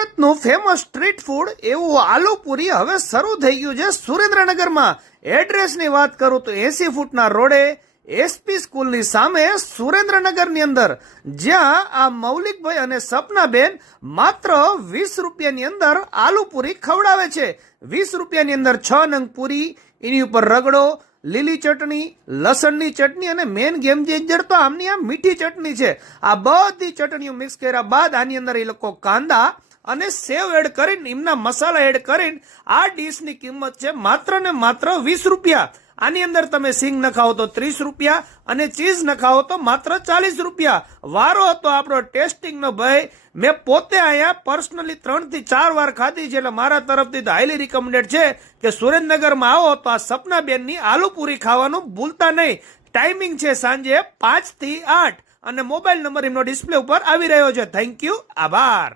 સુરતનું famous street food એવું આલુપુરી હવે શરૂ થઈ ગયું છે સુરેન્દ્રનગરમાં. એડ્રેસની વાત કરું તો 80 ફૂટના રોડે એસપી સ્કૂલની સામે સુરેન્દ્રનગરની અંદર, જ્યાં આ મૌલિકભાઈ અને સપનાબેન માત્ર 20 રૂપિયાની અંદર આલુપુરી ખવડાવે છે. 20 રૂપિયાની અંદર 6 નંગ પૂરી, એની ઉપર રગડો, લીલી ચટણી, લસણની ચટણી અને મેન ગેમ ચેન્જર તો આમની આ મીઠી ચટણી છે. આ બધી ચટણીઓ મિક્સ કર્યા બાદ આની અંદર એ લોકો કાંદા અને સેવ એડ કરીને, એમના મસાલા એડ કરીને આ ડીશની કિંમત છે માત્ર ને માત્ર 20 રૂપિયા. આની અંદર તમે સિંગ નખાવો તો 30 રૂપિયા અને ચીઝ નખાવો તો માત્ર 40 રૂપિયા. વારો હતો આપણો ટેસ્ટિંગનો. ભાઈ મેં પોતે અહીંયા પર્સનલી 3 થી 4 વાર ખાધી છે, એટલે મારા તરફથી તો હાઈલી રિકમેન્ડેડ છે કે સુરેન્દ્રનગરમાં આવો તો આ સપનાબેનની આલુપુરી ખાવાનું ભૂલતા નહીં. ટાઈમિંગ છે સાંજે 5 થી 8 અને મોબાઈલ નંબર એમનો ડિસ્પ્લે ઉપર આવી રહ્યો છે. થેન્ક યુ, આભાર.